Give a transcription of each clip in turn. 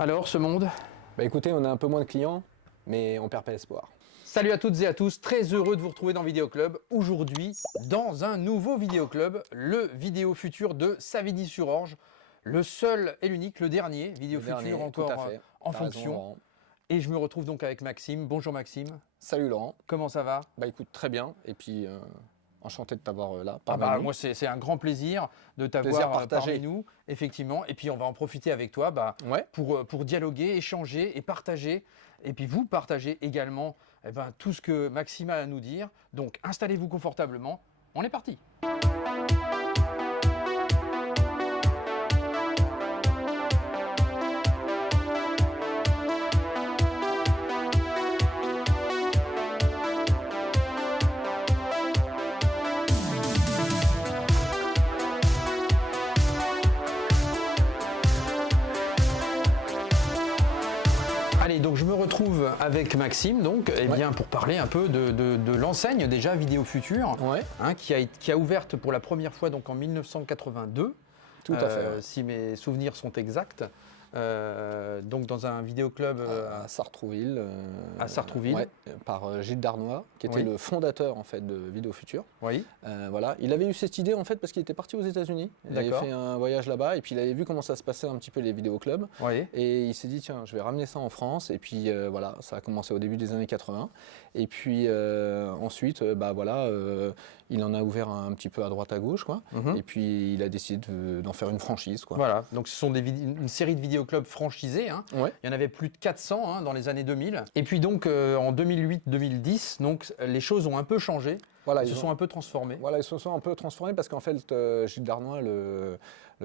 Alors, ce monde? Bah écoutez, on a un peu moins de clients, mais on perd pas espoir. Salut à toutes et à tous, très heureux de vous retrouver dans Vidéo Club. Aujourd'hui, dans un nouveau Vidéo Club, le Vidéo Futur de Savigny-sur-Orge. Le seul et l'unique, le dernier Vidéo Futur encore en fonction. Et je me retrouve donc avec Maxime. Bonjour Maxime. Salut Laurent. Comment ça va? Bah écoute, très bien. Et puis, enchanté de t'avoir là. Moi, c'est un grand plaisir de t'avoir parmi nous, effectivement. Et puis, on va en profiter avec toi pour dialoguer, échanger et partager. Et puis, vous partagez également tout ce que Maxime a à nous dire. Donc, installez-vous confortablement. On est parti. Allez, donc je me retrouve avec Maxime, donc, bien, pour parler un peu de l'enseigne déjà Vidéo Futur, qui a ouverte pour la première fois donc, en 1982, Tout à fait, si mes souvenirs sont exacts. Donc dans un vidéoclub à Sartrouville. À Sartrouville. Ouais, par Gilles Darnois, qui était le fondateur en fait de Vidéo Futur. Oui. Voilà, il avait eu cette idée en fait parce qu'il était parti aux États-Unis. Il avait fait un voyage là-bas et puis il avait vu comment ça se passait un petit peu les vidéoclubs. Oui. Et il s'est dit tiens, je vais ramener ça en France. Et puis voilà, ça a commencé au début des années 80. Et puis ensuite, il en a ouvert un petit peu à droite à gauche, quoi. Et puis il a décidé d'en faire une franchise, quoi. Voilà, donc ce sont une série de vidéoclubs franchisés. Il y en avait plus de 400 dans les années 2000. Et puis donc en 2008-2010, donc les choses ont un peu changé. Voilà, ils se sont un peu transformés. Voilà, ils se sont un peu transformés parce qu'en fait, Gilles Darnois, le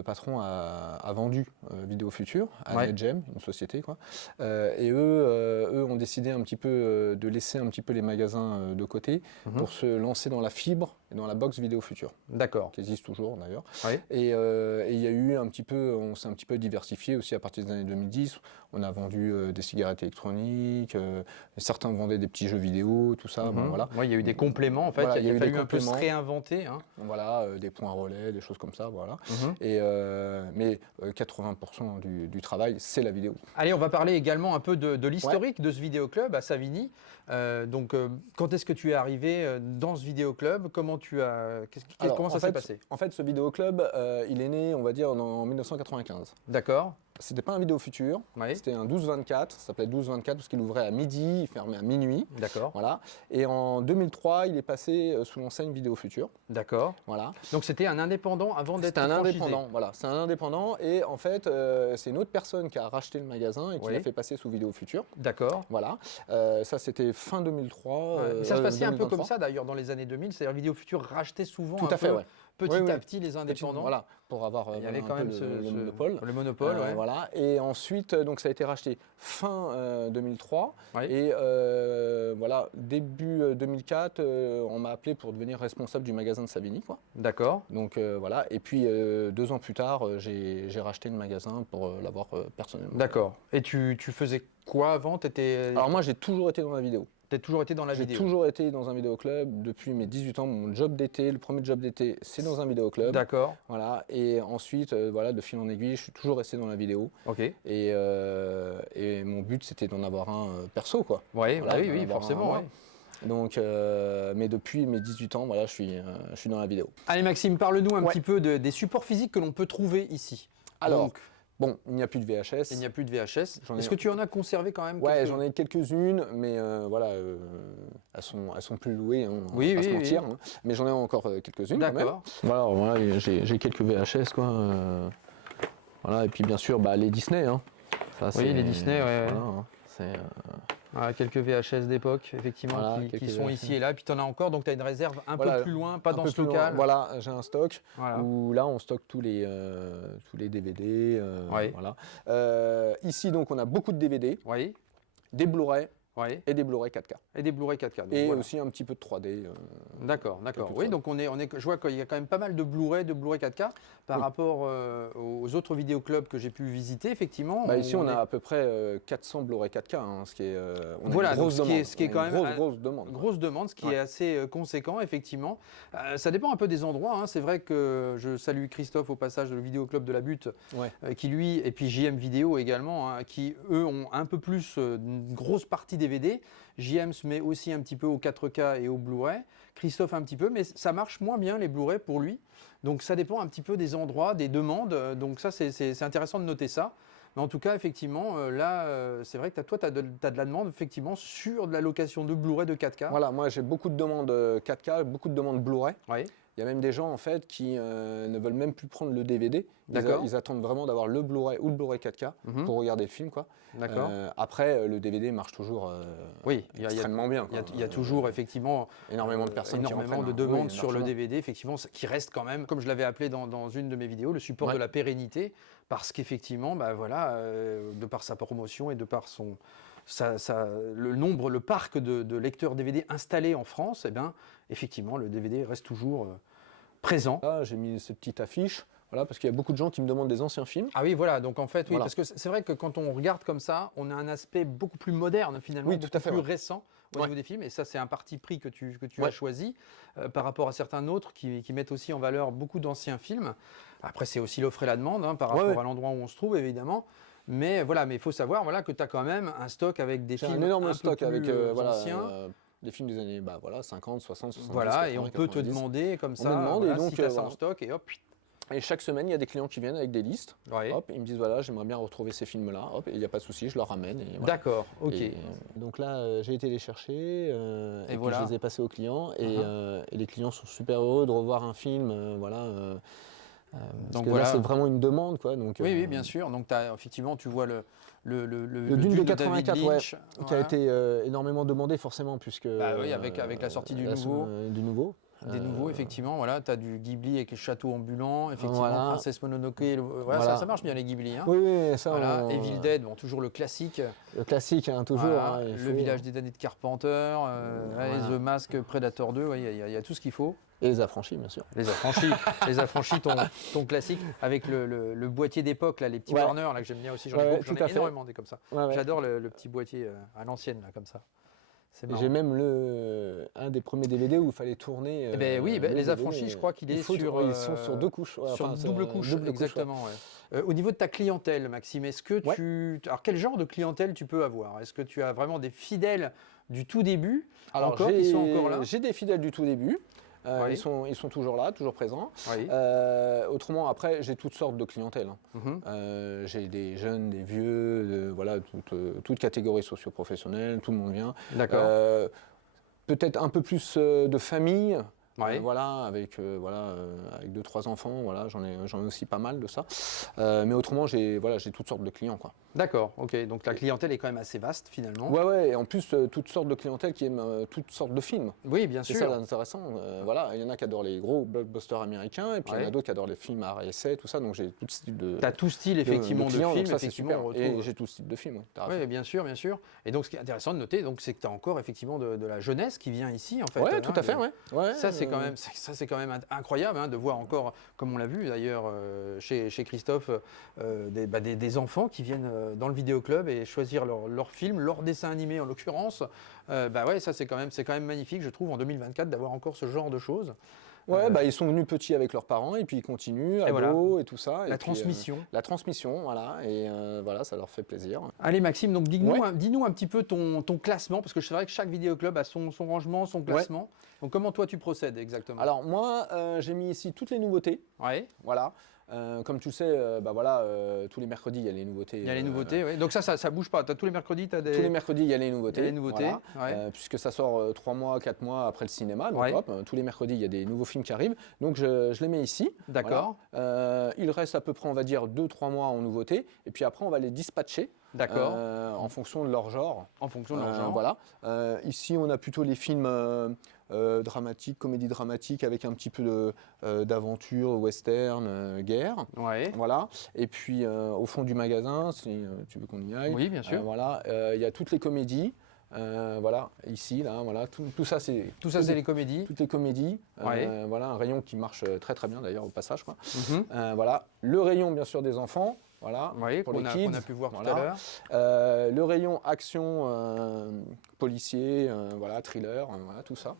patron, a vendu Vidéo Futur à NetGem, une société, quoi. Et eux ont décidé un petit peu de laisser un petit peu les magasins de côté pour se lancer dans la fibre et dans la box Vidéo Futur. D'accord. Qui existe toujours d'ailleurs. Et il y a eu un petit peu, on s'est un petit peu diversifié aussi à partir des années 2010. On a vendu des cigarettes électroniques, certains vendaient des petits jeux vidéo, tout ça. Voilà. Il y a eu des compléments en fait. Il a fallu un peu se réinventer. Voilà, des points relais, des choses comme ça, voilà. Mais 80% du travail, c'est la vidéo. Allez, on va parler également un peu de l'historique de ce vidéoclub à Savigny. Quand est-ce que tu es arrivé dans ce vidéoclub? Comment ça s'est passé? En fait, ce vidéoclub, il est né, on va dire, en 1995. D'accord. C'était pas un Vidéo Futur, c'était un 12-24, ça s'appelait 12-24 parce qu'il ouvrait à midi, il fermait à minuit. D'accord. Voilà. Et en 2003, il est passé sous l'enseigne Vidéo Futur. D'accord. Voilà. Donc c'était un indépendant avant d'être franchisé. C'était un indépendant, voilà. C'est un indépendant et en fait, c'est une autre personne qui a racheté le magasin et qui l'a fait passer sous Vidéo Futur. D'accord. Voilà. Ça, c'était fin 2003. Et ça se passait un peu comme ça d'ailleurs dans les années 2000, c'est-à-dire Vidéo Futur rachetait souvent petit à petit les indépendants. Voilà, pour avoir il y avait quand même le monopole. Le monopole, voilà. Et ensuite, donc ça a été racheté fin 2003. Et voilà, début 2004, on m'a appelé pour devenir responsable du magasin de Savigny, quoi. D'accord. Donc voilà. Et puis 2 ans plus tard, j'ai racheté le magasin pour l'avoir personnellement. D'accord. Et tu faisais quoi avant? Alors moi, j'ai toujours été dans la vidéo. Tu as toujours été dans la vidéo? J'ai toujours été dans un vidéoclub depuis mes 18 ans. Mon job d'été, le premier job d'été, c'est dans un vidéoclub. D'accord. Voilà. Et ensuite, de fil en aiguille, je suis toujours resté dans la vidéo. Ok. Et mon but, c'était d'en avoir un perso, quoi. Oui, forcément. Donc, mais depuis mes 18 ans, voilà, je suis dans la vidéo. Allez Maxime, parle-nous un petit peu des supports physiques que l'on peut trouver ici. Alors, bon, il n'y a plus de VHS. Il n'y a plus de VHS. Est-ce que tu en as conservé quand même? Ouais, j'en ai quelques-unes, mais elles sont plus louées, on va pas se mentir. Mais j'en ai encore quelques-unes. D'accord. Voilà, j'ai quelques VHS, quoi. Voilà, et puis bien sûr, les Disney. Les Disney, quelques VHS d'époque, effectivement, qui sont ici et là. Et puis tu en as encore, donc tu as une réserve un peu plus loin, pas dans ce local. Voilà, j'ai un stock où là, on stocke tous les DVD. Voilà. Ici, donc, on a beaucoup de DVD, des Blu-ray, Ouais. et des Blu-ray 4K. Et des Blu-ray 4K. Donc Et voilà. aussi un petit peu de 3D. D'accord. tout Oui, ça. donc je vois qu'il y a quand même pas mal de Blu-ray 4K par Oui. rapport aux autres vidéoclubs que j'ai pu visiter, effectivement. Bah, ici, on a à peu près 400 Blu-ray 4K, hein, ce qui est on a Voilà, une grosse donc demande. ce qui est On a quand une même grosse demande. grosse demande, ce qui Ouais. est assez conséquent, effectivement. Ça dépend un peu des endroits, hein. C'est vrai que je salue Christophe au passage de le Vidéoclub de la Butte, Ouais. qui lui, et puis JM Vidéo également, hein, qui eux ont un peu plus une grosse partie DVD. JM se met aussi un petit peu au 4K et au Blu-ray. Christophe un petit peu, mais ça marche moins bien les Blu-ray pour lui. Donc ça dépend un petit peu des endroits, des demandes. Donc ça, c'est intéressant de noter ça. Mais en tout cas, effectivement, là, c'est vrai que toi, tu as de la demande effectivement sur de la location de Blu-ray de 4K. Voilà, moi j'ai beaucoup de demandes 4K, beaucoup de demandes Blu-ray. Oui. Il y a même des gens en fait qui ne veulent même plus prendre le DVD. D'accord. Ils attendent vraiment d'avoir le Blu-ray ou le Blu-ray 4K pour regarder le film, quoi. D'accord. Après, le DVD marche toujours Oui, extrêmement bien. Il y a toujours effectivement énormément de personnes énormément qui de en prennent, demandes oui, sur le largement. DVD, effectivement, qui reste quand même, comme je l'avais appelé dans une de mes vidéos, le support Ouais. de la pérennité, parce qu'effectivement, bah voilà, de par sa promotion et de par le nombre, le parc de lecteurs DVD installés en France, eh bien, effectivement, le DVD reste toujours présent. Là, j'ai mis cette petite affiche, voilà, parce qu'il y a beaucoup de gens qui me demandent des anciens films. Ah oui, voilà, donc en fait, oui, Voilà. parce que c'est vrai que quand on regarde comme ça, on a un aspect beaucoup plus moderne finalement, Oui, tout beaucoup à fait, plus ouais. récent au Ouais. niveau des films, et ça c'est un parti pris que tu Ouais. as choisi par rapport à certains autres qui mettent aussi en valeur beaucoup d'anciens films. Après, c'est aussi l'offre et la demande hein, par Ouais, rapport ouais. à l'endroit où on se trouve, évidemment. Mais voilà, mais il faut savoir voilà, que tu as quand même un stock avec des J'ai films un énorme peu stock plus avec anciens. des films des années 50, 60, 70, Voilà, 80, et on peut te 90. demander comme On ça, me demande, voilà, et donc, si tu as ça en voilà. stock, et hop. Et chaque semaine, il y a des clients qui viennent avec des listes. Ouais. Hop, ils me disent voilà, j'aimerais bien retrouver ces films-là. Hop, et il n'y a pas de souci, je leur ramène. Et voilà. D'accord, ok. Et, donc là, j'ai été les chercher et puis voilà. je les ai passés aux clients et les clients sont super heureux de revoir un film. Parce Donc que voilà. là, c'est vraiment une demande, quoi. Donc, Oui, oui, bien sûr. Donc, effectivement, tu vois le le Dune de 84, David Lynch, qui a voilà. été énormément demandé forcément, puisque Bah oui, avec la sortie du nouveau. du nouveau. Des nouveaux, effectivement, voilà, tu as du Ghibli avec les châteaux ambulants, effectivement, Voilà. Princesse Mononoke, voilà, Voilà. Ça marche bien les Ghibli. Hein. Oui, oui, ça. Voilà. Evil Dead, bon, toujours le classique. Le classique, hein, toujours. Voilà. Hein, il Le faut. Village des damnés de Carpenter, Voilà. The Mask, Predator 2, il y a tout ce qu'il faut. Et les affranchis, bien sûr. Les affranchis, ton classique, avec le boîtier d'époque, là, les petits Ouais. Warner, là, que j'aime bien aussi, j'en Ouais, ai, tout j'en ai à fait. énormément des comme ça. Ouais, ouais. J'adore le petit boîtier à l'ancienne, là, comme ça. C'est Et marrant. j'ai même un des premiers DVD où il fallait tourner. Eh ben oui, le les DVD, affranchis, je crois qu'il est sur. Ils sont sur deux couches. Ouais, sur enfin, double couche, double couche, exactement. Ouais. Au niveau de ta clientèle, Maxime, est-ce que Ouais. alors quel genre de clientèle tu peux avoir? Est-ce que tu as vraiment des fidèles du tout début, Alors, encore, qui sont encore là? j'ai des fidèles du tout début. Oui. Ils sont toujours là, toujours présents. Oui. Autrement, après, j'ai toutes sortes de clientèle. Hein. Mhm. J'ai des jeunes, des vieux, voilà, toute catégorie socio-professionnelle, tout le monde vient. D'accord. Peut-être un peu plus de famille. Ouais. Voilà, avec 2-3 enfants, voilà, j'en ai aussi pas mal de ça. Mais autrement, j'ai toutes sortes de clients, quoi. D'accord, ok. Donc la clientèle est quand même assez vaste finalement. Ouais, et en plus, toutes sortes de clientèle qui aiment toutes sortes de films. Oui, bien C'est sûr. ça l'intéressant. Voilà, il y en a qui adorent les gros blockbusters américains, et puis il y en Ouais. a d'autres qui adorent les films à essai, tout ça. Donc j'ai tout style de. Tu as tout style effectivement de, clients, donc films, ça, c'est effectivement, super. on Et retrouve. j'ai tout style de films. Ouais, t'as raison. Oui, bien sûr, bien sûr. Et donc ce qui est intéressant de noter, donc, c'est que tu as encore effectivement de la jeunesse qui vient ici en fait. Ouais, hein, tout à fait, ouais. Ça, c'est quand même incroyable hein, de voir encore, comme on l'a vu d'ailleurs chez Christophe, des enfants qui viennent dans le vidéoclub et choisir leur film, leur dessin animé en l'occurrence. Ouais, ça c'est quand même magnifique, je trouve, en 2024 d'avoir encore ce genre de choses. Ouais, ils sont venus petits avec leurs parents et puis ils continuent, ados voilà. et tout ça. La et puis, transmission. la transmission, voilà. Et voilà, ça leur fait plaisir. Allez Maxime, donc dis-nous Ouais. dis-nous un petit peu ton classement, parce que c'est vrai que chaque vidéoclub a son rangement, son classement. Donc comment toi tu procèdes exactement? Alors moi, j'ai mis ici toutes les nouveautés. Ouais. Voilà. Comme tu le sais, tous les mercredis, il y a les nouveautés. Il y a les nouveautés, oui. Donc ça bouge pas. Tous les mercredis, tu as des. Tous les mercredis, il y a les nouveautés. Il y a les nouveautés, voilà. ouais. Puisque ça sort 3 mois, 4 mois après le cinéma. Donc Ouais. hop, tous les mercredis, il y a des nouveaux films qui arrivent. Donc je les mets ici. D'accord. Voilà. Il reste à peu près, on va dire, 2-3 mois en nouveautés. Et puis après, on va les dispatcher. D'accord. En fonction de leur genre. En fonction de leur genre. Voilà. Ici, on a plutôt les films dramatiques, comédies dramatiques avec un petit peu d'aventure, western, guerre. Ouais. Voilà. Et puis au fond du magasin, si tu veux qu'on y aille. Oui, bien sûr. Voilà. Il y a toutes les comédies. voilà, ici, là, voilà, tout ça c'est... Tout ça, c'est les comédies. Toutes les comédies, Ouais. voilà, un rayon qui marche très très bien d'ailleurs au passage, quoi. Mhm. Voilà, le rayon bien sûr des enfants, voilà, Oui, pour les qu'on kids. a pu voir voilà. tout à l'heure. Le rayon action, policier, voilà, thriller, voilà, tout ça.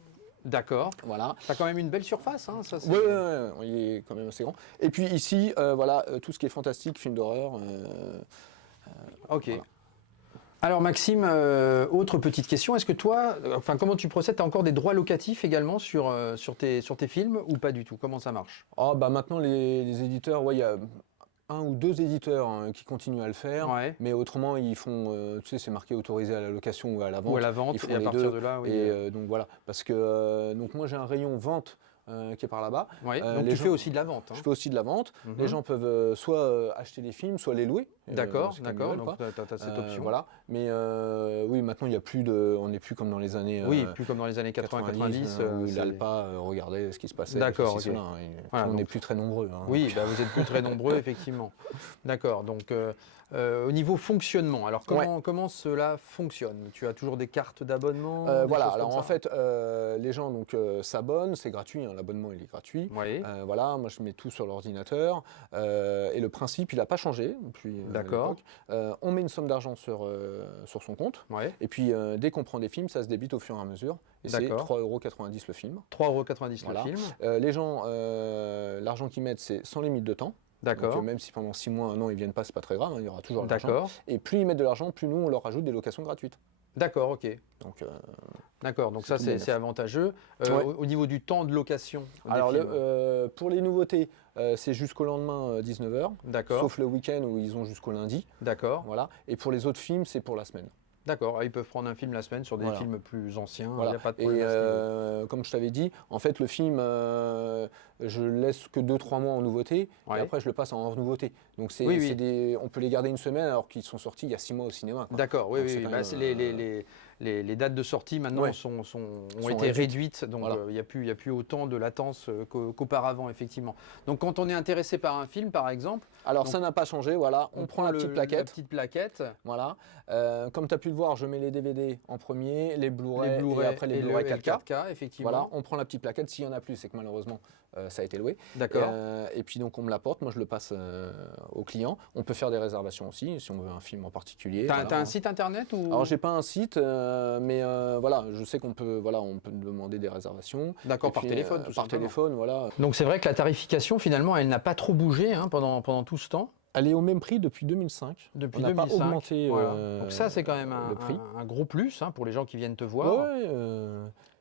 D'accord. Voilà. T'as quand même une belle surface, hein, ça. Oui, il est quand même assez grand. Et puis ici, voilà, tout ce qui est fantastique, film d'horreur. Ok. Voilà. Alors Maxime, autre petite question, est-ce que toi, enfin comment tu procèdes, tu as encore des droits locatifs également sur tes films ou pas du tout? Comment ça marche? Ah, bah maintenant les éditeurs, ouais, il y a un ou deux éditeurs qui continuent à le faire, Ouais. mais autrement ils font, tu sais, c'est marqué autorisé à la location ou à la vente. Ou à la vente, Ils font et à les partir deux. de là, oui. Et donc voilà, parce que donc moi j'ai un rayon vente qui est par là-bas. Ouais, donc les tu gens- fais aussi de la vente, hein. Je fais aussi de la vente. Mhm. Les gens peuvent soit acheter les films, soit les louer. D'accord, c'est comme ils d'accord, veulent, donc quoi. tu as cette option. Voilà. Mais oui, maintenant il y a on n'est plus comme dans les années. Oui, plus comme dans les années 80-90. Où l'ALPA regardait ce qui se passait. D'accord, ceci, ok. cela, hein. Voilà, On donc- n'est plus très nombreux, hein. Oui, bah, vous êtes plus très nombreux, effectivement. D'accord, donc au niveau fonctionnement, alors comment cela fonctionne? Tu as toujours des cartes d'abonnement? Des Voilà, choses alors comme en ça fait, les gens donc s'abonnent, c'est gratuit, hein, l'abonnement il est gratuit. Oui, Voilà, moi je mets tout sur l'ordinateur et le principe il n'a pas changé depuis d'accord. l'époque. On met une somme d'argent sur son compte Ouais. et puis dès qu'on prend des films, ça se débite au fur et à mesure et c'est D'accord. 3,90 € le film. 3,90 € Voilà. le film. Les gens, l'argent qu'ils mettent c'est sans limite de temps. D'accord. Donc même si pendant 6 mois, 1 an ils viennent pas, c'est pas très grave, hein, il y aura toujours de l'argent. D'accord. Et plus ils mettent de l'argent, plus nous on leur rajoute des locations gratuites. D'accord, ok. Donc, D'accord, donc c'est ça tout c'est bénef. avantageux. Ouais. Au niveau du temps de location des Alors films. pour les nouveautés, c'est jusqu'au lendemain 19 h, D'accord, sauf le week-end où ils ont jusqu'au lundi. d'accord, Voilà. Et pour les autres films, c'est pour la semaine. d'accord. Ah, ils peuvent prendre un film la semaine sur des Voilà. films plus anciens, il Voilà. n'y a pas de Et problème à ce niveau. comme je t'avais dit, en fait le film, je le laisse que 2-3 mois en nouveauté, Ouais. et après je le passe en hors nouveauté. Donc Oui, oui. on peut les garder une semaine alors qu'ils sont sortis il y a 6 mois au cinéma, quoi. D'accord, oui, Donc, oui. c'est quand Bah, même, c'est les dates de sortie maintenant Ouais. ont Sont été réduites, donc Voilà. il n'y a plus autant de latence qu'auparavant, effectivement. Donc quand on est intéressé par un film, par exemple, Alors Donc, ça n'a pas changé, voilà. On prend la petite la plaquette. petite plaquette, Voilà. Comme tu as pu le voir, je mets les DVD en premier, les Blu-ray, les Blu-ray et après les et Blu-ray le 4K. 4K, effectivement. Voilà, on prend la petite plaquette. S'il y en a plus, c'est que malheureusement, ça a été loué. D'accord. Et puis donc on me l'apporte, moi je le passe au client. On peut faire des réservations aussi, si on veut un film en particulier. T'as Voilà. un site internet ou... Alors j'ai pas un site, mais voilà, je sais qu'on peut, voilà, on peut demander des réservations. D'accord, Et par puis, téléphone, tout par simplement. téléphone, voilà. Donc c'est vrai que la tarification, finalement, elle n'a pas trop bougé hein, pendant tout ce temps. Elle est au même prix depuis 2005. Depuis on n'a pas 2005. augmenté Voilà. Donc ça, c'est quand même le prix. un gros plus hein, pour les gens qui viennent te voir. Ouais,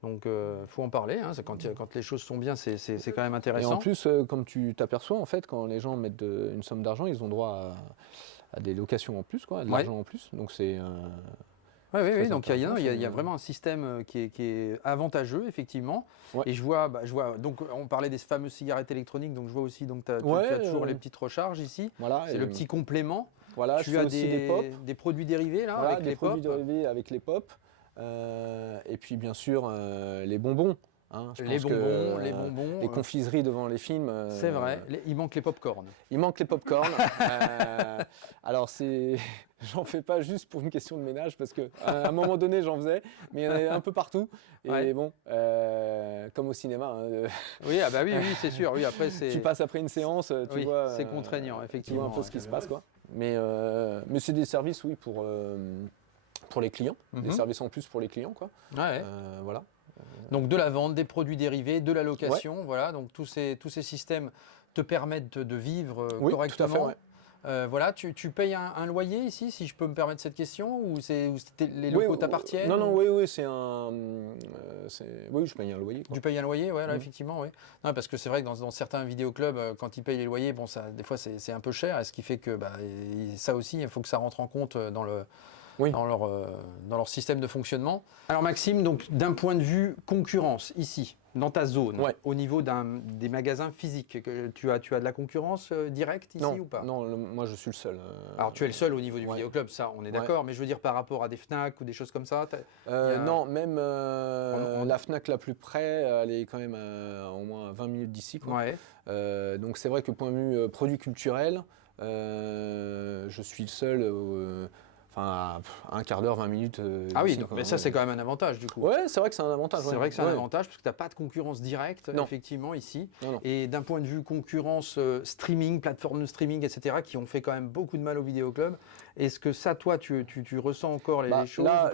Donc faut en parler. Hein. Quand les choses sont bien, c'est quand même et intéressant. en plus, comme tu t'aperçois, en fait, quand les gens mettent une somme d'argent, ils ont droit à des locations en plus, quoi, à de Ouais. l'argent en plus. Donc c'est Oui, très donc il y intéressant, a vraiment un système qui est avantageux, effectivement. Ouais. Et je vois, donc on parlait des fameuses cigarettes électroniques, donc je vois aussi, donc tu Ouais, as toujours les petites recharges ici. voilà. C'est le petit complément. Voilà, je Tu fais as aussi des pop. des produits dérivés là, Voilà, avec des les produits pop. dérivés avec les pop. Et puis bien sûr les bonbons. Hein, je Les pense que, bonbons, les bonbons. les confiseries devant les films. C'est vrai, il manque les pop-corn. Il manque les pop-corn. Alors j'en fais pas juste pour une question de ménage parce que à un moment donné j'en faisais, mais il y en avait un peu partout. Et Ouais. bon, comme au cinéma, hein, Oui, ah bah oui, c'est sûr. Oui, après c'est. tu passes après une séance, tu Oui, vois. c'est contraignant, Tu vois effectivement. un peu ce qui ouais. se passe, quoi. Mais c'est des services, oui, pour les clients, des Mhm. services en plus pour les clients, quoi. Ouais. Voilà. Donc de la vente, des produits dérivés, de la location, voilà. Donc tous ces systèmes te permettent de vivre Oui, correctement. tout à fait, ouais. Voilà, tu payes un loyer ici, si je peux me permettre cette question, ou les Oui, locaux t'appartiennent? Non, non, ou- oui, oui, je paye un loyer, quoi. Tu payes un loyer, ouais, là, Mhm. effectivement, oui. Non, parce que c'est vrai que dans certains vidéoclubs, quand ils payent les loyers, bon, ça, des fois, c'est un peu cher, et ce qui fait que ça aussi, il faut que ça rentre en compte Oui. dans leur système de fonctionnement. Alors Maxime, donc d'un point de vue concurrence, ici, dans ta zone, Ouais. au niveau des magasins physiques, tu as de la concurrence directe ici Non, ou pas? non, moi je suis le seul. Alors tu es le seul au niveau du ouais. vidéoclub, ça on est Ouais. d'accord, mais je veux dire par rapport à des Fnac ou des choses comme ça, y a- Non, même On- la Fnac la plus près, elle est quand même au moins à 20 minutes d'ici, quoi. ouais. Donc c'est vrai que point de vue produit culturel, je suis le seul. enfin, un quart d'heure, 20 minutes. Ah oui, d'ici, donc, quoi. mais ça c'est quand même un avantage du coup. Ouais, c'est vrai que c'est un avantage. C'est vrai que c'est un avantage parce que tu n'as pas de concurrence directe, Non. effectivement, ici. Non, non. Et d'un point de vue concurrence streaming, plateforme de streaming, etc., qui ont fait quand même beaucoup de mal au vidéoclub, est-ce que ça, toi, tu ressens encore les choses? Là,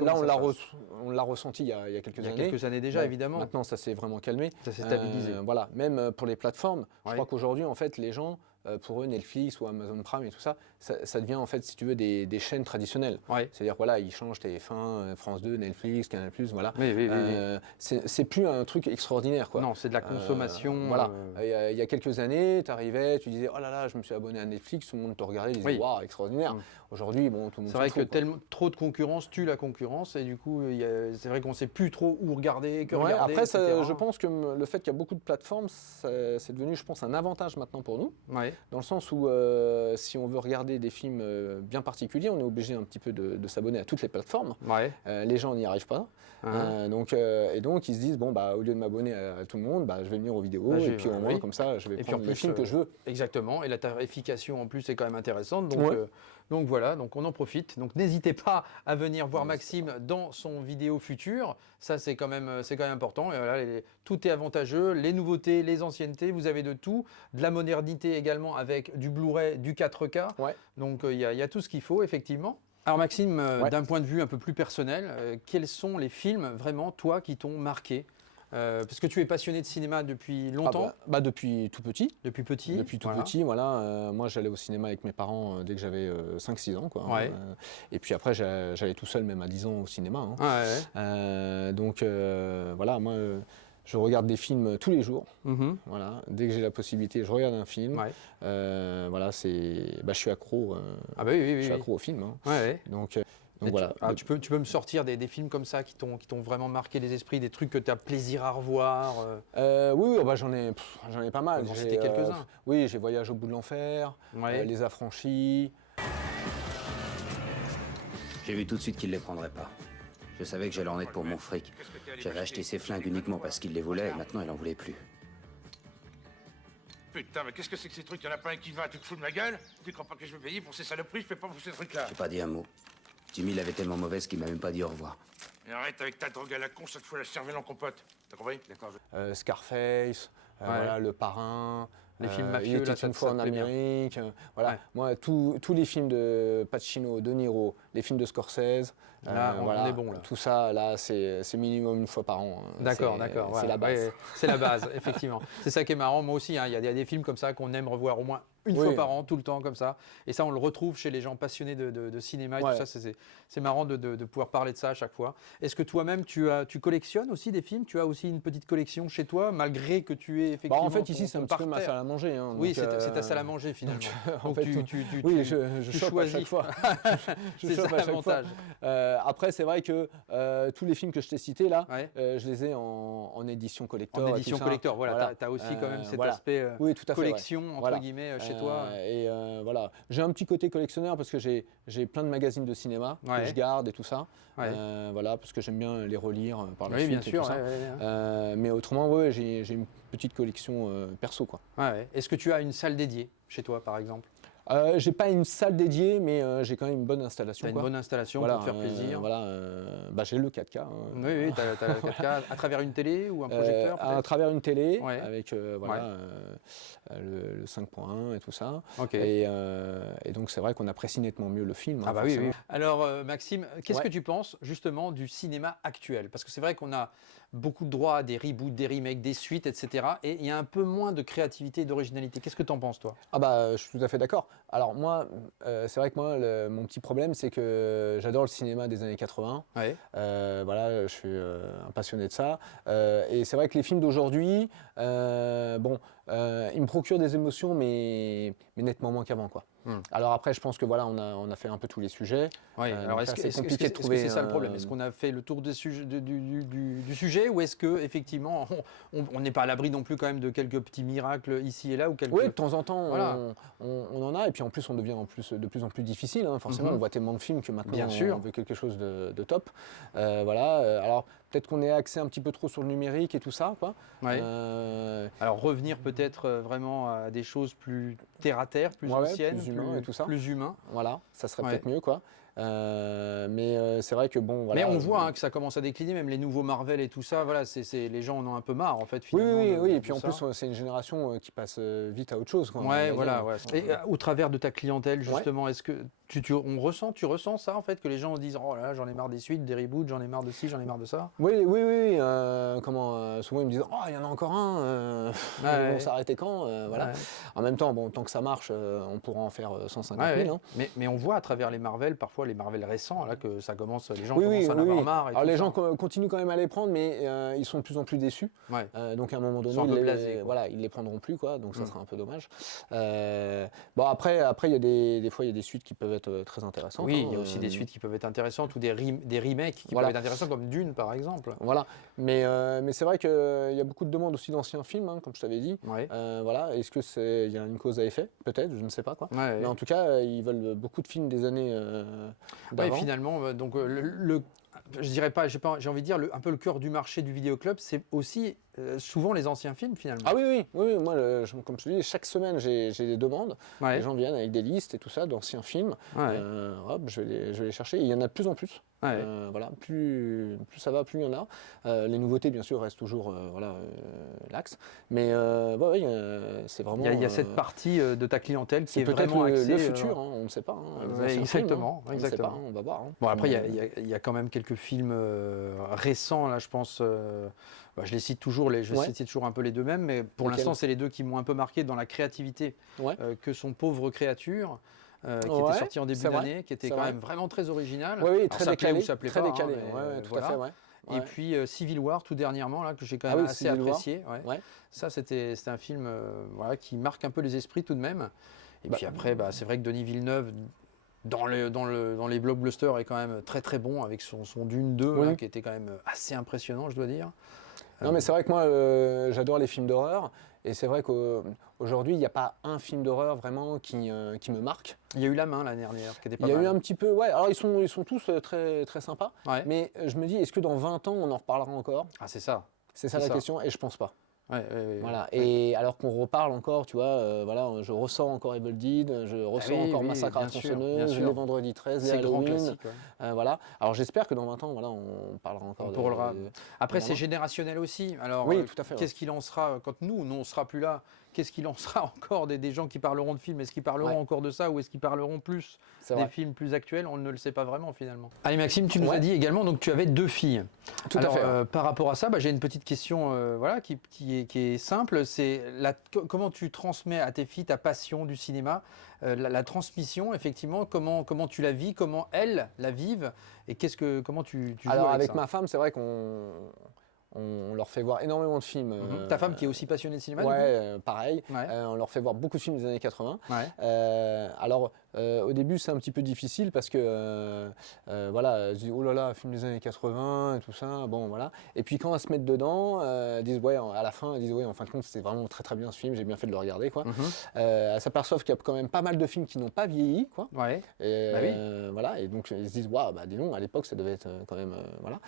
on l'a ressenti il y a quelques années. Il y a quelques années déjà, Bon, évidemment. Maintenant, ça s'est vraiment calmé. Ça s'est stabilisé. Voilà, même pour les plateformes, je Ouais. crois qu'aujourd'hui, en fait, les gens, pour eux, Netflix ou Amazon Prime et tout ça, ça devient en fait, si tu veux, des chaînes traditionnelles. Ouais. C'est-à-dire, voilà, ils changent TF1, France 2, Netflix, Canal+, voilà. Oui. C'est plus un truc extraordinaire, quoi. Non, c'est de la consommation. Voilà. Il y a quelques années, tu arrivais, tu disais, oh là là, je me suis abonné à Netflix, tout le monde te regardait, disait, Oui. waouh, extraordinaire. Aujourd'hui, bon, tout le monde C'est vrai s'en que fout, quoi. trop de concurrence tue la concurrence et du coup, c'est vrai qu'on ne sait plus trop où regarder, que Ouais, regarder, après, etc. je pense que le fait qu'il y a beaucoup de plateformes, c'est devenu, je pense, un avantage maintenant pour nous, Ouais. dans le sens où si on veut regarder des films bien particuliers, on est obligé un petit peu de s'abonner à toutes les plateformes. Ouais. Les gens n'y arrivent pas. Donc ils se disent, bon, bah, au lieu de m'abonner à tout le monde, bah, je vais venir aux vidéos, Bah, et puis au moins, oui. comme ça, je vais Et puis prendre en les plus, films que je veux. Exactement, et la tarification en plus est quand même intéressante, Ouais. donc voilà, donc on en profite. Donc n'hésitez pas à venir voir Maxime dans son vidéo future, ça c'est quand même important. Et voilà, tout est avantageux, les nouveautés, les anciennetés, vous avez de tout, de la modernité également avec du Blu-ray, du 4K, Ouais. donc il y a tout ce qu'il faut effectivement. Alors Maxime, Ouais. d'un point de vue un peu plus personnel, quels sont les films vraiment toi qui t'ont marqué? Parce que tu es passionné de cinéma depuis longtemps, Depuis tout petit. depuis petit. Depuis tout voilà. petit, voilà. Moi, j'allais au cinéma avec mes parents dès que j'avais 5-6 ans, quoi. Ouais. Et puis après, j'allais tout seul, même à 10 ans, au cinéma, hein. Ouais. Voilà, moi, je regarde des films tous les jours. Mhm. Voilà. Dès que j'ai la possibilité, je regarde un film. Ouais. Voilà, je suis accro. Ah bah oui. Je suis accro au film, hein. Ouais. Donc Et voilà. tu peux me sortir des films comme ça qui t'ont vraiment marqué les esprits, des trucs que tu as plaisir à revoir Oui, bah, j'en ai pas mal. J'en J'ai, citer quelques-uns. Oui, j'ai Voyage au bout de l'enfer, Ouais. Les Affranchis. J'ai vu tout de suite qu'il ne les prendrait pas. Je savais que j'allais en être pour mon fric. J'avais acheté ces flingues uniquement parce qu'il les voulait et maintenant il en voulait plus. Putain, mais qu'est-ce que c'est que ces trucs? Y'en a pas un qui va, tu te fous de ma gueule? Tu crois pas que je vais payer pour ces saloperies? Je peux pas pour ces trucs-là. J'ai pas dit un mot. Jimmy l'avait tellement mauvaise qu'il m'a même pas dit au revoir. Et arrête avec ta drogue à la con, ça te fout la cervelle en compote. T'as compris? D'accord. Scarface, voilà, Le Parrain. Les films Il mafieux, était là, une ça fois te en plaît bien. Amérique. Voilà. Ouais. Moi, tous les films de Pacino, De Niro, les films de Scorsese, Là, on voilà, est bon, là. tout ça, là, c'est minimum une fois par an, hein. D'accord. C'est voilà. la base. Ouais, c'est la base, effectivement. C'est ça qui est marrant. Moi aussi, hein, il y a des films comme ça qu'on aime revoir au moins une Oui. fois par an, tout le temps comme ça. Et ça, on le retrouve chez les gens passionnés de cinéma et Ouais. tout ça. C'est marrant de pouvoir parler de ça à chaque fois. Est-ce que toi-même, tu collectionnes aussi des films? Tu as aussi une petite collection chez toi, malgré que tu es effectivement. En fait, ici, c'est ton un petit peu ma parterre. salle à manger, hein. Oui, Donc, c'est ta salle à manger finalement. en Donc fait, oui, je tu chope à choisis. chaque fois. Je C'est chope ça à chaque fois. l'avantage. Après, c'est vrai que tous les films que je t'ai cités là, Ouais. je les ai en édition collector. En et tout édition ça. collector, voilà. Tu as aussi quand même cet voilà. aspect Oui, tout à fait, ouais. collection, entre Voilà. guillemets, chez toi. Voilà, j'ai un petit côté collectionneur parce que j'ai plein de magazines de cinéma Ouais. que je garde et tout ça. Ouais. Voilà, parce que j'aime bien les relire par la Oui, suite. bien et sûr. tout ça. Mais autrement, ouais, j'ai une petite collection perso, quoi. Ouais. Est-ce que tu as une salle dédiée chez toi, par exemple? J'ai pas une salle dédiée, mais j'ai quand même une bonne Tu installation. as une quoi. bonne installation Voilà, pour te faire plaisir? Voilà, j'ai le 4K. Oui, tu as la 4K à travers une télé ou un projecteur À peut-être? travers une télé, Ouais. avec le 5.1 et tout ça. Ok. Et donc c'est vrai qu'on apprécie nettement mieux le film. Ah hein, bah oui. forcément. Alors Maxime, qu'est-ce Ouais. que tu penses justement du cinéma actuel? Parce que c'est vrai qu'on a beaucoup de droits à des reboots, des remakes, des suites, etc. Et il y a un peu moins de créativité et d'originalité. Qu'est-ce que tu en penses toi? Ah bah je suis tout à fait d'accord. Alors moi, c'est vrai que moi, mon petit problème, c'est que j'adore le cinéma des années 80. Ouais. Voilà, je suis un passionné de ça. Et c'est vrai que les films d'aujourd'hui, ils me procurent des émotions, mais nettement moins qu'avant, quoi. Alors après, je pense que voilà, on a fait un peu tous les sujets. Oui, alors donc est-ce là, que c'est est-ce que- compliqué est-ce de que trouver c'est ça le un- problème? Est-ce qu'on a fait le tour du sujet ou est-ce que effectivement on n'est pas à l'abri non plus quand même de quelques petits miracles ici et là ou quelques... Oui, de temps en temps, Voilà. on en a, et puis en plus, on devient de plus en plus difficile, hein. Forcément, Mhm. on voit tellement de films que maintenant, Bien sûr. on veut quelque chose de top. Voilà, alors peut-être qu'on est axé un petit peu trop sur le numérique et tout ça, quoi. Ouais. Euh, Alors revenir peut-être vraiment à des choses plus terre à terre, plus Ouais, anciennes, plus humain et tout ça. plus humain. Voilà, ça serait Ouais. peut-être mieux, quoi. Mais c'est vrai que bon, voilà. Mais on voit que ça commence à décliner, même les nouveaux Marvel et tout ça. Voilà, les gens en ont un peu marre en fait. Finalement, oui. Et puis en plus, c'est une génération qui passe vite à autre chose. Quoi, ouais, voilà. Ouais. Et au travers de ta clientèle, justement, est-ce que tu ressens ça en fait, que les gens se disent oh là, j'en ai marre des suites, des reboots, j'en ai marre de ci, j'en ai marre de ça. Oui. Souvent ils me disent oh il y en a encore un. Ils vont s'arrêter quand voilà. Ouais. En même temps, bon, tant que ça marche, on pourra en faire 150 000. Hein. Mais on voit à travers les Marvel, parfois les Marvel récents, là que ça commence, les gens commencent à en avoir marre. Alors les gens continuent quand même à les prendre, mais ils sont de plus en plus déçus. Ouais. Donc à un moment donné, ils les prendront plus, quoi. Donc ça sera un peu dommage. Bon après il y a des fois il y a des suites qui peuvent être très intéressantes. Oui, il y a aussi des suites qui peuvent être intéressantes ou des remakes qui peuvent être intéressants, comme Dune par exemple. Voilà. Mais c'est vrai qu'il y a beaucoup de demandes aussi d'anciens films, hein, comme je t'avais dit. Ouais. Voilà. Est-ce que il y a une cause à effet? Peut-être, je ne sais pas quoi. Mais en tout cas, ils veulent beaucoup de films des années d'avant. Oui, finalement, donc je dirais pas, j'ai envie de dire un peu le cœur du marché du vidéoclub, c'est aussi souvent les anciens films finalement. Ah oui. Moi, comme je te dis, chaque semaine j'ai des demandes. Les gens viennent avec des listes et tout ça d'anciens films. Hop, je vais les chercher. Et il y en a de plus en plus. Voilà, plus ça va, plus il y en a. Les nouveautés, bien sûr, restent toujours l'axe. Mais c'est vraiment. Il y a cette partie de ta clientèle qui est vraiment axée. Le futur, on ne sait pas. Exactement. On ne sait pas, on va voir. Bon, après, il y a quand même quelques films récents, là, je pense. Je les cite toujours, je vais citer toujours un peu les deux mêmes, mais pour l'instant, c'est les deux qui m'ont un peu marqué dans la créativité que sont Pauvres créatures. Qui était sorti en début d'année, qui était quand même vraiment très original. Oui, très décalé. Ça plaît très pas, décalé. Tout à fait. Et puis Civil War, tout dernièrement, là, que j'ai quand même assez apprécié. Ça, c'était un film qui marque un peu les esprits tout de même. Et puis après, c'est vrai que Denis Villeneuve, dans les blockbusters, est quand même très très bon avec son Dune 2, là, qui était quand même assez impressionnant, je dois dire. Non, mais c'est vrai que moi, j'adore les films d'horreur. Et c'est vrai qu'aujourd'hui, il n'y a pas un film d'horreur vraiment qui me marque. Il y a eu La Main l'année dernière, qui était pas mal. Il y a eu un petit peu, alors ils sont tous très, très sympas. Mais je me dis, est-ce que dans 20 ans, on en reparlera encore? Ah, c'est ça. C'est ça la question, et je pense pas. Voilà. Ouais. Et alors qu'on reparle encore, tu vois, je ressors encore Evil Dead, je ressors encore Massacre à la tronçonneuse, les Vendredi 13, les Halloween. Voilà. Alors j'espère que dans 20 ans, on parlera encore Après, c'est générationnel aussi. Alors, tout à fait, qu'est-ce qu'il en sera quand nous, on ne sera plus là? Qu'est-ce qu'il en sera encore des gens qui parleront de films? Est-ce qu'ils parleront encore de ça ou est-ce qu'ils parleront plus des films plus actuels? On ne le sait pas vraiment finalement. Allez Maxime, tu nous as dit également donc tu avais 2 filles. Tout à fait. Par rapport à ça, j'ai une petite question qui est simple. C'est comment tu transmets à tes filles ta passion du cinéma, la transmission effectivement. Comment tu la vis, comment elles la vivent et comment tu joues avec ça? Ma femme, c'est vrai qu'on leur fait voir énormément de films. Ta femme qui est aussi passionnée de cinéma? Pareil. On leur fait voir beaucoup de films des années 80. Alors, au début, c'est un petit peu difficile parce que, je dis, oh là là, film des années 80 et tout ça, bon, voilà. Et puis, quand elles se mettent dedans, elles disent, à la fin, elles disent, en fin de compte, c'était vraiment très très bien ce film, j'ai bien fait de le regarder, quoi. Elles s'aperçoivent qu'il y a quand même pas mal de films qui n'ont pas vieilli, quoi. Voilà, et donc, ils se disent, dis donc, à l'époque, ça devait être quand même, voilà.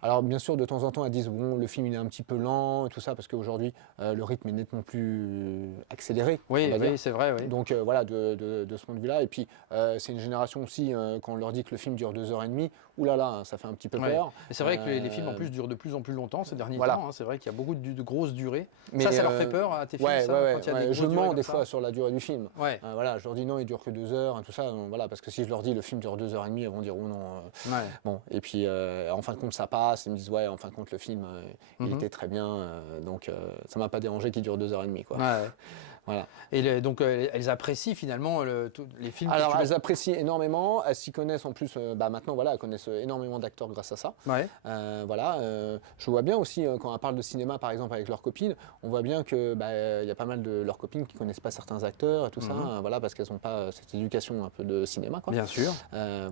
Alors, bien sûr, de temps en temps, elles disent, bon, le film, il est un petit peu lent et tout ça, parce qu'aujourd'hui, le rythme est nettement plus accéléré. Oui, c'est vrai. Donc, voilà, de ce point de vue-là. Et puis, c'est une génération aussi, quand on leur dit que le film dure 2h30, oulala, ça fait un petit peu peur. Et c'est vrai que les films en plus durent de plus en plus longtemps ces derniers temps. C'est vrai qu'il y a beaucoup de grosses durées. Mais ça leur fait peur à tes films, quand il y a des je mens des fois sur la durée du film. Voilà, je leur dis non, il dure que 2 heures, tout ça. Donc, voilà, parce que si je leur dis le film dure 2h30, elles vont dire oh non. Bon, et puis en fin de compte, ça passe. Ils me disent en fin de compte, le film, il était très bien. Donc, ça m'a pas dérangé qu'il dure 2h30, quoi. Voilà. Et donc elles apprécient finalement les films. Alors elles apprécient énormément, elles s'y connaissent en plus. Maintenant elles connaissent énormément d'acteurs grâce à ça. Je vois bien aussi quand elles parlent de cinéma par exemple avec leurs copines, on voit bien que y a pas mal de leurs copines qui connaissent pas certains acteurs et tout ça, parce qu'elles n'ont pas cette éducation un peu de cinéma, quoi. Bien sûr.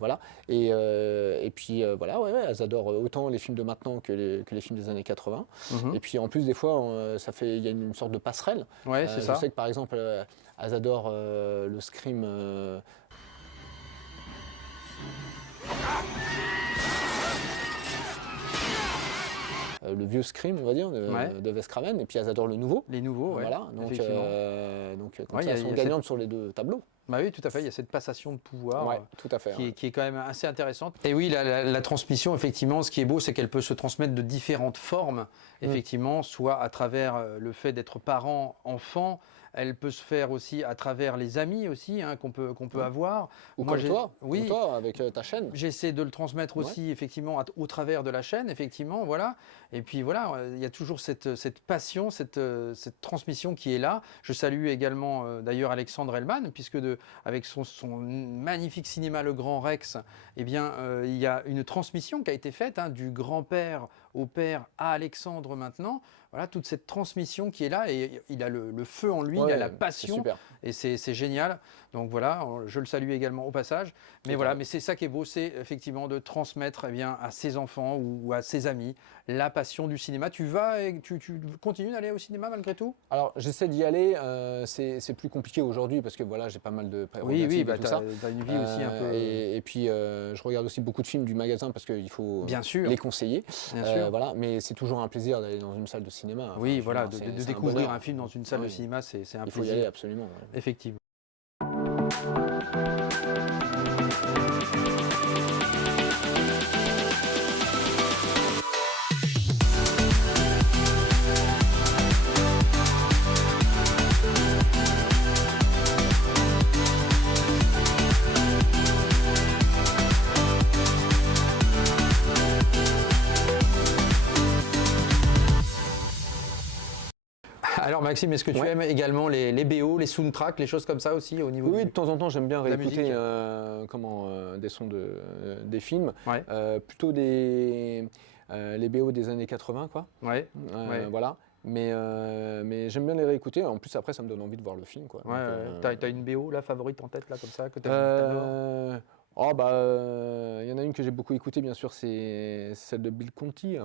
Voilà. Et puis elles adorent autant les films de maintenant que les films des années 80. Et puis en plus des fois il y a une sorte de passerelle. C'est ça. Je sais que par exemple, elles adorent le Scream. le vieux Scream, on va dire, de Wes Craven, et puis elles adorent le nouveau. Les nouveaux, ouais, voilà, donc comme Ouais, ça, elles sont gagnantes sur les deux tableaux. Bah oui, tout à fait, il y a cette passation de pouvoir Ouais, tout à fait, qui est quand même assez intéressante. Et oui, la transmission, effectivement, ce qui est beau, c'est qu'elle peut se transmettre de différentes formes, effectivement, soit à travers le fait d'être parent, enfant, elle peut se faire aussi à travers les amis aussi, hein, qu'on peut avoir. Ou Moi, comme toi, oui, comme toi, avec ta chaîne. J'essaie de le transmettre aussi, effectivement, au travers de la chaîne, effectivement, voilà. Et puis voilà, il y a toujours cette passion, cette transmission qui est là. Je salue également d'ailleurs Alexandre Hellman, puisque avec son magnifique cinéma Le Grand Rex, eh bien, il y a une transmission qui a été faite, hein, du grand-père au père à Alexandre maintenant. Voilà, toute cette transmission qui est là, et il a le feu en lui, il a la passion, et c'est génial. Donc voilà, je le salue également au passage. Mais voilà, mais c'est ça qui est beau, c'est effectivement de transmettre à ses enfants ou à ses amis la passion du cinéma. Tu continues d'aller au cinéma malgré tout? Alors j'essaie d'y aller, c'est plus compliqué aujourd'hui parce que voilà, j'ai pas mal de prérogatives. Oui, et tout ça. T'as une vie aussi un peu. Et puis je regarde aussi beaucoup de films du magasin parce qu'il faut les conseiller. Bien sûr. Voilà, mais c'est toujours un plaisir d'aller dans une salle de cinéma. Oui, voilà, de découvrir un film dans une salle de cinéma, c'est un plaisir. Il faut y aller absolument. Effectivement. Alors Maxime, est-ce que tu aimes également les BO, les soundtracks, les choses comme ça aussi au niveau de temps en temps, j'aime bien réécouter des sons des films, plutôt les BO des années 80, quoi. Voilà. Mais j'aime bien les réécouter. En plus, après, ça me donne envie de voir le film, quoi. T'as une BO là favorite en tête là comme ça que t'adores? Il y en a une que j'ai beaucoup écoutée, bien sûr, c'est celle de Bill Conti,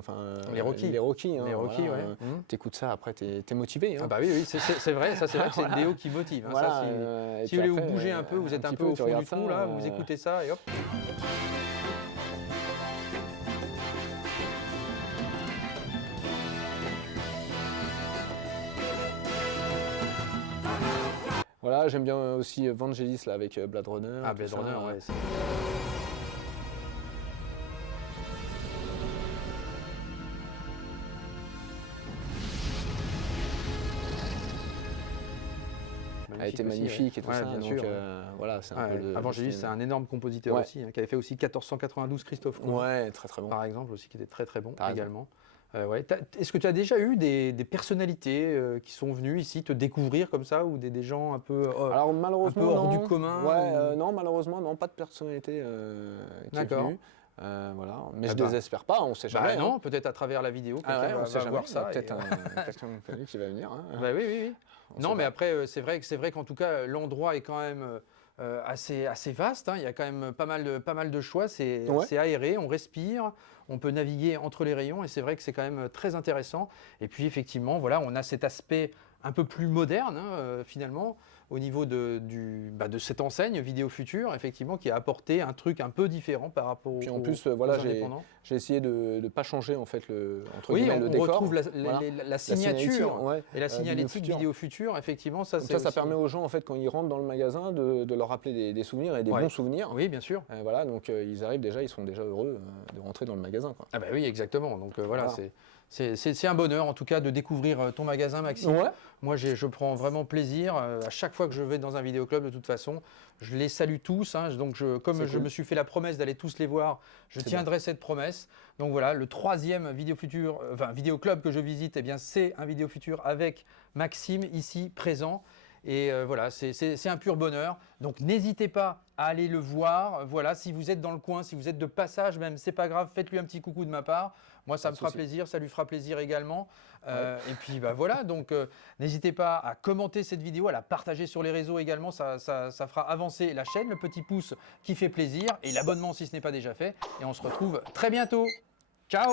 les Rocky. Les Rocky, hein, voilà. T'écoutes ça, après t'es motivé. Hein. Ah bah oui, c'est vrai, ça c'est vrai que c'est une BO qui motive. Hein, voilà, si vous voulez vous bouger un peu, vous êtes un peu au fond du trou là, vous écoutez ça et hop. Voilà, j'aime bien aussi Vangelis là, avec Blade Runner. Ah, Blade Runner, ouais. Elle était magnifique et tout ça. Bien donc, sûr. voilà, c'est un peu Vangelis, c'est un énorme compositeur aussi, hein, qui avait fait aussi 1492 Christophe Colomb. Ouais, très bon. Par exemple, aussi, qui était très bon également. Est-ce que tu as déjà eu des personnalités qui sont venues ici te découvrir comme ça, ou des gens un peu, alors, malheureusement, un peu hors du commun? Non, malheureusement, non, pas de personnalité qui est venue. Voilà. Mais je ne désespère pas, on ne sait jamais. Non, peut-être à travers la vidéo, on va voir ça. Peut-être quelqu'un connu qui va venir. Hein. Bah oui. Non, mais après, c'est vrai qu'en tout cas, l'endroit est quand même assez vaste. Hein. Il y a quand même pas mal de choix. C'est aéré, on respire, on peut naviguer entre les rayons, et c'est vrai que c'est quand même très intéressant. Et puis effectivement, voilà, on a cet aspect un peu plus moderne, hein, finalement, au niveau de cette enseigne Vidéo Futur, effectivement, qui a apporté un truc un peu différent par rapport aux indépendants. J'ai essayé de ne pas changer en fait le on décor. Retrouve la signature et la signalétique Vidéo Futur, effectivement. Ça permet aux gens, en fait, quand ils rentrent dans le magasin, de leur rappeler des souvenirs et des bons souvenirs. Oui, bien sûr. Voilà, donc ils sont déjà heureux de rentrer dans le magasin, quoi. Ah bah oui, exactement. Donc voilà. C'est un bonheur, en tout cas, de découvrir ton magasin, Maxime. Moi, je prends vraiment plaisir. À chaque fois que je vais dans un vidéoclub, de toute façon, je les salue tous. Hein. Donc, comme je me suis fait la promesse d'aller tous les voir, je tiendrai cette promesse. Donc voilà, le 3e vidéoclub que je visite, c'est un Vidéo Futur avec Maxime, ici, présent. Et voilà, c'est un pur bonheur. Donc n'hésitez pas à aller le voir. Voilà, si vous êtes dans le coin, si vous êtes de passage même, c'est pas grave, faites-lui un petit coucou de ma part. Moi, ça me fera plaisir, ça lui fera plaisir également. Et puis voilà, donc n'hésitez pas à commenter cette vidéo, à la partager sur les réseaux également. Ça fera avancer la chaîne, le petit pouce qui fait plaisir, et l'abonnement si ce n'est pas déjà fait. Et on se retrouve très bientôt. Ciao!